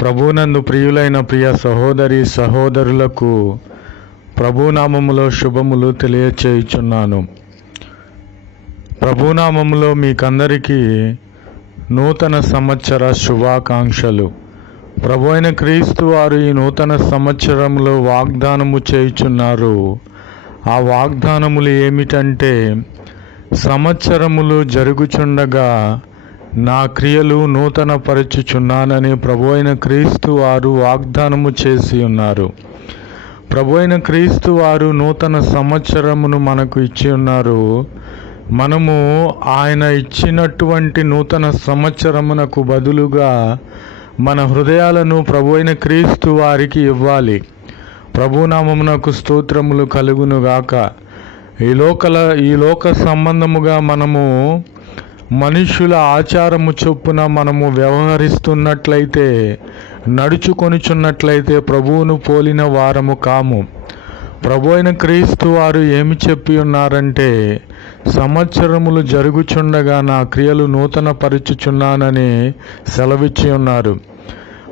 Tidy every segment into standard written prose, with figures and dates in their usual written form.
ప్రభునందు ప్రియులైన ప్రియ సహోదరి సహోదరులకు ప్రభునామములో శుభములు తెలియచేయుచున్నాను. ప్రభునామములో మీకందరికీ నూతన సంవత్సర శుభాకాంక్షలు. ప్రభు అయిన క్రీస్తు వారు ఈ నూతన సంవత్సరంలో వాగ్దానము చేయుచున్నారు. ఆ వాగ్దానములు ఏమిటంటే, సంవత్సరములు జరుగుచుండగా నా క్రియలు నూతన పరచుచున్నానని ప్రభు అయిన క్రీస్తు వారు వాగ్దానము చేసి ఉన్నారు. ప్రభు అయిన క్రీస్తు వారు నూతన సంవత్సరమును మనకు ఇచ్చి ఉన్నారు. మనము ఆయన ఇచ్చినటువంటి నూతన సంవత్సరమునకు బదులుగా మన హృదయాలను ప్రభు అయిన క్రీస్తు వారికి ఇవ్వాలి. ప్రభునామమునకు స్తోత్రములు కలుగునుగాక. ఈ లోక సంబంధముగా మనము మనుష్యుల ఆచారము చొప్పున మనము వ్యవహరిస్తున్నట్లయితే, నడుచుకొనుచున్నట్లయితే ప్రభువును పోలిన వారము కాము. ప్రభు అయిన క్రీస్తు వారు ఏమి చెప్పి ఉన్నారంటే, సంవత్సరములు జరుగుచుండగా నా క్రియలు నూతన పరచుచున్నానని సెలవిచ్చి ఉన్నారు.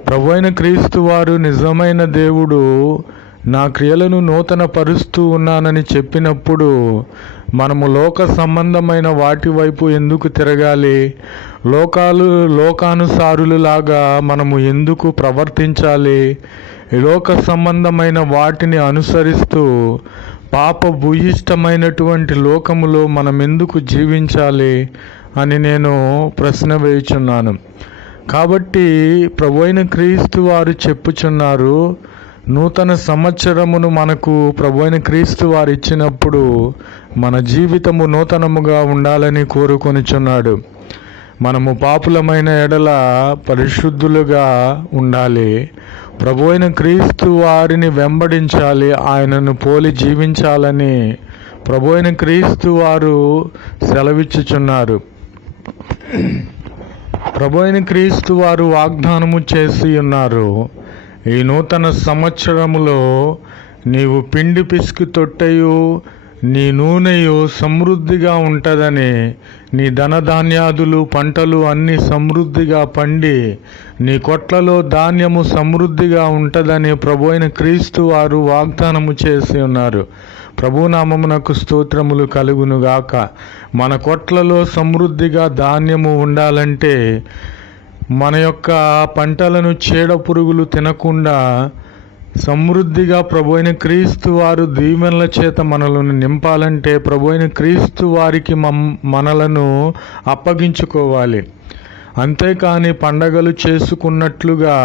ప్రభు అయిన క్రీస్తు వారు నిజమైన దేవుడు. నా క్రియలను నూతన పరుస్తూ ఉన్నానని చెప్పినప్పుడు మనము లోక సంబంధమైన వాటి వైపు ఎందుకు తిరగాలి? లోకానుసారులులాగా మనము ఎందుకు ప్రవర్తించాలి? లోక సంబంధమైన వాటిని అనుసరిస్తూ పాప భూయిష్టమైనటువంటి లోకములో మనం ఎందుకు జీవించాలి అని నేను ప్రశ్న వేయుచున్నాను. కాబట్టి ప్రభు అయిన క్రీస్తు వారు చెప్పుచున్నారు, నూతన సంవత్సరమును మనకు ప్రభు అయిన క్రీస్తు వారు ఇచ్చినప్పుడు మన జీవితము నూతనముగా ఉండాలని కోరుకొనిచున్నాడు. మనము పాపులమైన ఎడల పరిశుద్ధులుగా ఉండాలి. ప్రభు అయిన క్రీస్తు వారిని వెంబడించాలి, ఆయనను పోలి జీవించాలని ప్రభు అయిన క్రీస్తు వారు సెలవిచ్చుచున్నారు. ప్రభు అయిన క్రీస్తు వారు వాగ్దానము చేసి ఉన్నారు, ఈ నూతన సంవత్సరములో నీవు పిండి పిసికి తొట్టెయు నీ నూనెయు సమృద్ధిగా ఉంటుందని, నీ ధనధాన్యాదులు పంటలు అన్నీ సమృద్ధిగా పండి నీ కొట్లలో ధాన్యము సమృద్ధిగా ఉంటుందని ప్రభు అయిన క్రీస్తు వారు వాగ్దానము చేసి ఉన్నారు. ప్రభునామమునకు స్తోత్రములు కలుగునుగాక. మన కొట్లలో సమృద్ధిగా ధాన్యము ఉండాలంటే మన యొక్క పంటలను చీడ పురుగులు తినకుండా సమృద్ధిగా ప్రభు అయిన క్రీస్తు వారు దీవెనల చేత మనలను నింపాలంటే ప్రభు అయిన క్రీస్తు వారికి మనలను అప్పగించుకోవాలి. అంతేకాని పండగలు చేసుకున్నట్లుగా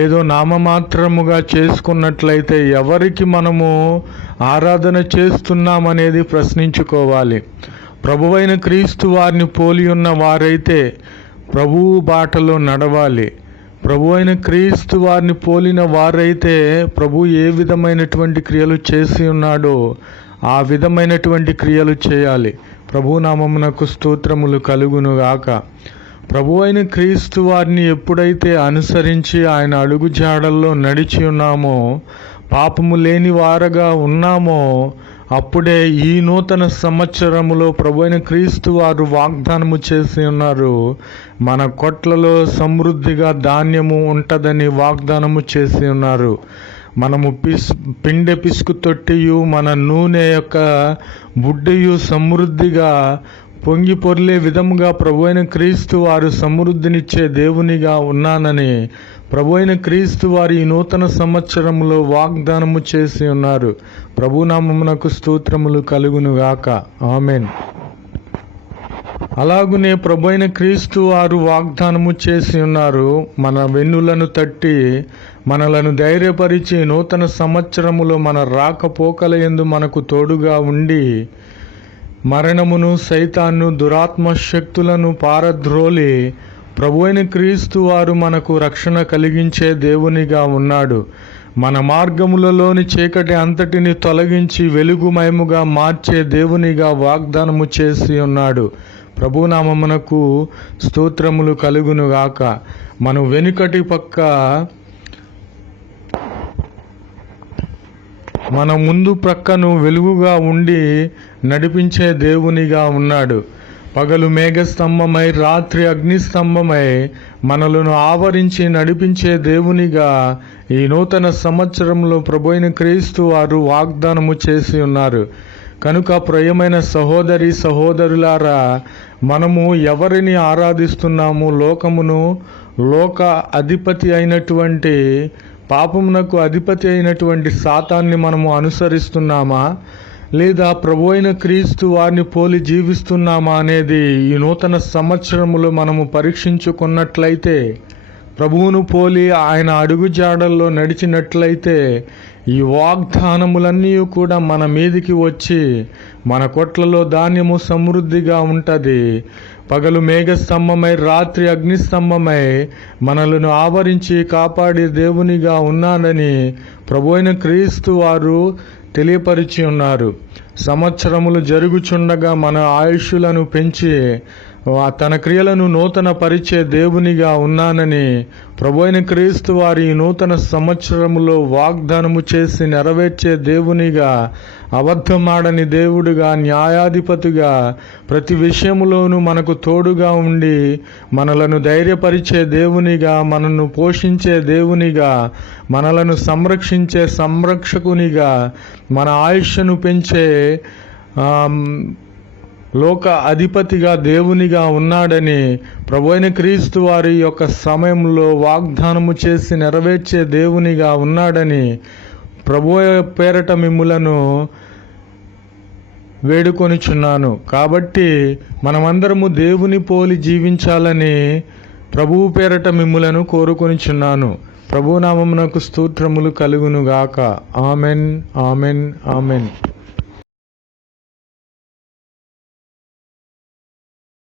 ఏదో నామమాత్రముగా చేసుకున్నట్లయితే ఎవరికి మనము ఆరాధన చేస్తున్నామనేది ప్రశ్నించుకోవాలి. ప్రభువైన క్రీస్తు వారిని పోలి ఉన్న వారైతే ప్రభువు బాటలో నడవాలి. ప్రభు అయిన క్రీస్తు వారిని పోలిన వారైతే ప్రభు ఏ విధమైనటువంటి క్రియలు చేసి ఉన్నాడో ఆ విధమైనటువంటి క్రియలు చేయాలి. ప్రభునామమునకు స్తోత్రములు కలుగునుగాక. ప్రభు అయిన క్రీస్తు వారిని ఎప్పుడైతే అనుసరించి ఆయన అడుగు జాడల్లో నడిచి ఉన్నామో, పాపము లేని వారగా ఉన్నామో, అప్పుడే ఈ నూతన సంవత్సరములో ప్రభు అయిన క్రీస్తు వారు వాగ్దానము చేసి ఉన్నారు, మన కొట్లలో సమృద్ధిగా ధాన్యము ఉంటుందని వాగ్దానము చేసి ఉన్నారు. మనము పిండె పిసుకు తొట్టియు మన నూనె యొక్క బుడ్డయు సమృద్ధిగా పొంగి పొర్లే విధముగా ప్రభు అయిన క్రీస్తు వారు సమృద్ధినిచ్చే దేవునిగా ఉన్నానని ప్రభు అయిన క్రీస్తు వారి ఈ నూతన సంవత్సరంలో వాగ్దానము చేసి ఉన్నారు. ప్రభునామమునకు స్తోత్రములు కలుగునుగాక. ఆమెన్. అలాగునే ప్రభు అయిన క్రీస్తు వారు వాగ్దానము చేసి ఉన్నారు, మన వెన్నులను తట్టి మనలను ధైర్యపరిచి నూతన సంవత్సరములో మన రాకపోకల యందు మనకు తోడుగా ఉండి మరణమును సైతాన్ను దురాత్మ శక్తులను పారద్రోలి ప్రభు అయిన క్రీస్తు వారు మనకు రక్షణ కలిగించే దేవునిగా ఉన్నాడు. మన మార్గములలోని చీకటి అంతటిని తొలగించి వెలుగుమయముగా మార్చే దేవునిగా వాగ్దానము చేసి ఉన్నాడు. ప్రభునామమునకు స్తోత్రములు కలుగునుగాక. మనం వెనుకటి పక్క మన ముందు ప్రక్కను వెలుగుగా ఉండి నడిపించే దేవునిగా ఉన్నాడు. పగలు మేఘస్తంభమై రాత్రి అగ్నిస్తంభమై మనలను ఆవరించి నడిపించే దేవునిగా ఈ నూతన సంవత్సరంలో ప్రభువైన క్రీస్తు వారు వాగ్దానము చేసి ఉన్నారు. కనుక ప్రియమైన సహోదరి సహోదరులారా, మనము ఎవరిని ఆరాధిస్తున్నాము? లోకమును, లోక అధిపతి అయినటువంటి పాపమునకు అధిపతి అయినటువంటి సాతాన్ని మనము అనుసరిస్తున్నామా, లేదా ప్రభువైన క్రీస్తు వారిని పోలి జీవిస్తున్నామా అనేది ఈ నూతన సంవత్సరములో మనము పరీక్షించుకున్నట్లయితే, ప్రభువును పోలి ఆయన అడుగుజాడల్లో నడిచినట్లయితే ఈ వాగ్దానములన్నీ కూడా మన మీదికి వచ్చి మన కొట్లలో ధాన్యము సమృద్ధిగా ఉంటుంది. పగలు మేఘస్తంభమై రాత్రి అగ్నిస్తంభమై మనలను ఆవరించి కాపాడే దేవునిగా ఉన్నాడని ప్రభువైన క్రీస్తు వారు తెలియపరిచి ఉన్నారు. సంవత్సరములు జరుగుచుండగా మన ఆయుష్లను పెంచి తన క్రియలను నూతన పరిచే దేవునిగా ఉన్నానని ప్రభువైన క్రీస్తు వారి నూతన సంవత్సరములో వాగ్దానము చేసి నెరవేర్చే దేవునిగా, అబద్ధమాడని దేవుడుగా, న్యాయాధిపతిగా, ప్రతి విషయములోనూ మనకు తోడుగా ఉండి మనలను ధైర్యపరిచే దేవునిగా, మనను పోషించే దేవునిగా, మనలను సంరక్షించే సంరక్షకునిగా, మన ఆయుష్ను పెంచే లోక అధిపతిగా దేవునిగా ఉన్నాడని ప్రభువైన క్రీస్తు వారి యొక్క సమయంలో వాగ్దానము చేసి నెరవేర్చే దేవునిగా ఉన్నాడని ప్రభువు పేరట మిమ్ములను వేడుకొనిచున్నాను. కాబట్టి మనమందరము దేవుని పోలి జీవించాలని ప్రభువు పేరట మిమ్ములను కోరుకొనిచున్నాను. ప్రభునామమునకు స్తోత్రములు కలుగునుగాక. Amen, amen, amen.